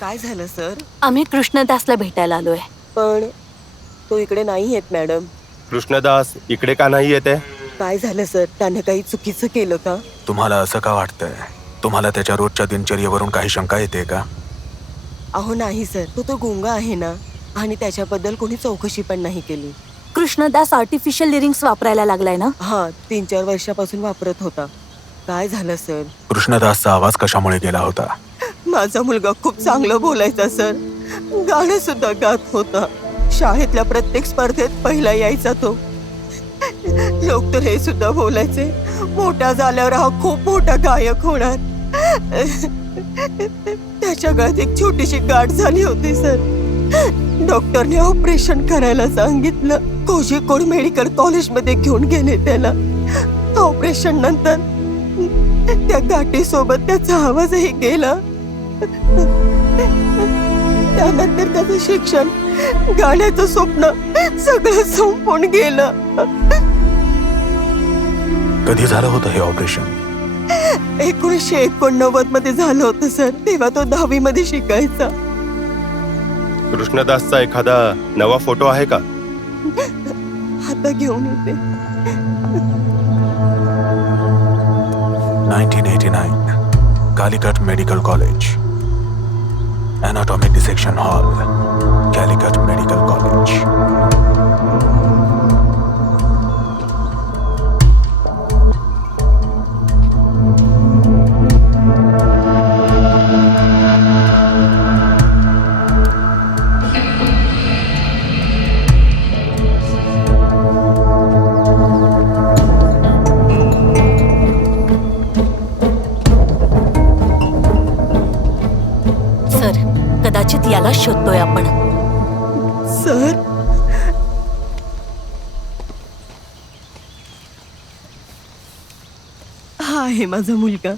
काय झालं सर? आम्ही कृष्णदासला भेटायला आलोय. पण तो इकडे नाही येत मॅडम. कृष्णदास इकडे का नाही येते? काय झालं सर? त्याने काही चुकीचं केलं का? तुम्हाला असं का वाटतंय? तुम्हाला त्याच्या रोजच्या दिनचर्येवरून काही शंका येते का? अहो नाही सर, तो गुंगा आहे ना, आणि त्याच्याबद्दल कोणी चौकशी पण नाही केली. कृष्णदास आर्टिफिशियल लिरिंग्स वापरायला लागलाय ना? हा, 3-4 वर्षापासून वापरत होता. काय झालं सर? कृष्णदासचा आवाज कशामुळे गेला होता? माझा मुलगा खूप चांगलं बोलायचा सर. गाणं सुद्धा गात होता. शाळेतल्या प्रत्येक स्पर्धेत पहिला यायचा तो. लोक तर हे सुद्धा बोलायचे, मोठा झाल्यावर हा खूप मोठा गायक होणार. त्याच्या गळ्यात एक छोटीशी गाठ झाली होती सर. डॉक्टरने ऑपरेशन करायला सांगितलं. कोझिकोड मेडिकल कॉलेजमध्ये घेऊन गेले त्याला. ऑपरेशन नंतर त्या गाठीसोबत त्याचा आवाजही गेला. त्यानंतर त्याचं शिक्षण, गाण्याचं स्वप्न सगळं संपून गेलं. कधी झालं होतं हे ऑपरेशन? 1989 मध्ये झालं होतं सर. तेव्हा तो 10वी मध्ये शिकायचा. कृष्णदासचा एखादा नवा फोटो आहे का? आता घेऊन येते. 1989 Calicut medical college, anatomy dissection hall, Calicut medical college. Sir, कदाचित याला शोधतोय आपण. सर, हा आहे माझा मुलगा.